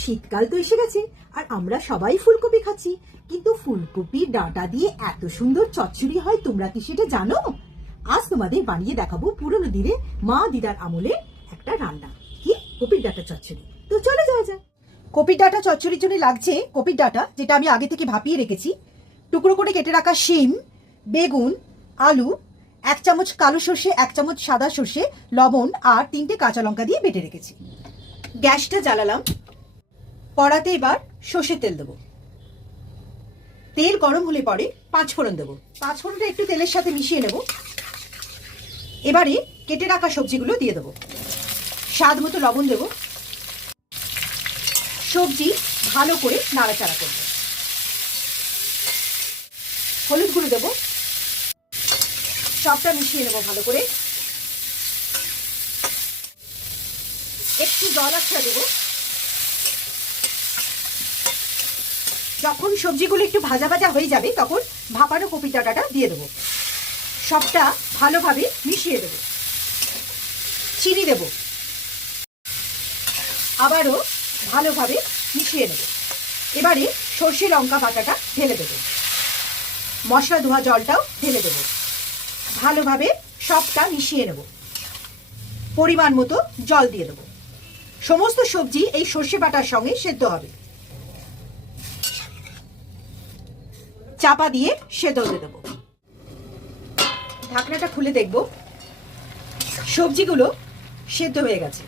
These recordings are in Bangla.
শীতকাল তো এসে গেছে আর আমরা সবাই ফুলকপি খাচ্ছি, কিন্তু ফুলকপির ডাঁটা দিয়ে এত সুন্দর চচ্চড়ি হয় তোমরা কি সেটা জানো? আজ তোমাদের বানিয়ে দেখাবো পুরনো দিনে মা দিদার আমলে একটা রান্না, কি কপির ডাঁটা চচ্চড়ি। তো চলে যাওয়া যাক। কপির ডাঁটা চচ্চড়ির জন্য লাগছে কপির ডাঁটা, যেটা আমি আগে থেকে ভাপিয়ে রেখেছি, টুকরো করে কেটে রাখা শিম, বেগুন, আলু, 1 চামচ কালো সর্ষে, 1 চামচ সাদা সর্ষে, লবণ আর 3টে কাঁচা লঙ্কা দিয়ে বেটে রেখেছি। গ্যাসটা জ্বালালাম, কড়াতে এবার সর্ষের তেল দেবো। তেল গরম হলে পরে 5 ফোড়ন দেবো। 5 ফোড়নটা একটু তেলের সাথে মিশিয়ে নেব। এবারে কেটে রাখা সবজিগুলো দিয়ে দেবো। স্বাদ মতো লবণ দেবো। সবজি ভালো করে নাড়াচাড়া করব। হলুদ গুঁড়ো দেবো। সবটা মিশিয়ে নেবো ভালো করে। একটু জল আছড়া দেবো। যখন সবজিগুলো একটু ভাজা ভাজা হয়ে যাবে তখন ভাপানো কপির ডাঁটাটা দিয়ে দেবো। সবটা ভালোভাবে মিশিয়ে দেবো। চিনি দেবো। আবারও ভালোভাবে মিশিয়ে নেব। এবারে সর্ষে লঙ্কা বাটাটা ঢেলে দেবো। মশলা ধোয়া জলটাও ঢেলে দেবো। ভালোভাবে সবটা মিশিয়ে নেব। পরিমাণ মতো জল দিয়ে দেবো। সমস্ত সবজি এই সর্ষে বাটার সঙ্গে সেদ্ধ হবে। চাপা দিয়ে সেদ্ধ হতে দেবো। ঢাকনাটা খুলে দেখব সবজিগুলো সেদ্ধ হয়ে গেছে।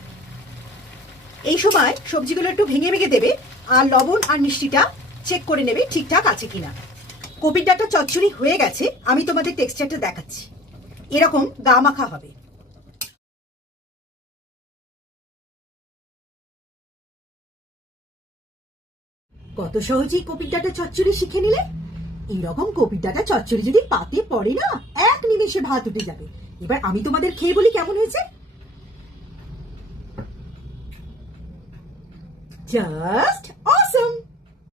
এই সময় সবজিগুলো একটু ভেঙে ভেঙে দেবে আর লবণ আর মিষ্টিটা চেক করে নেবে ঠিকঠাক আছে কিনা। কপির ডাঁটা চচ্চড়ি হয়ে গেছে। আমি তোমাদের টেক্সচারটা দেখাচ্ছি। এরকম গা মাখা হবে। কত সহজেই কপির ডাঁটা চচ্চড়ি শিখে নিলে। এইরকম কপির ডাঁটা চচ্চড়ি যদি পাতে পড়ে না, 1 নিমেষে ভাত উঠে যাবে। এবার আমি তোমাদের খেয়ে বলি কেমন হয়েছে। জাস্ট অসম।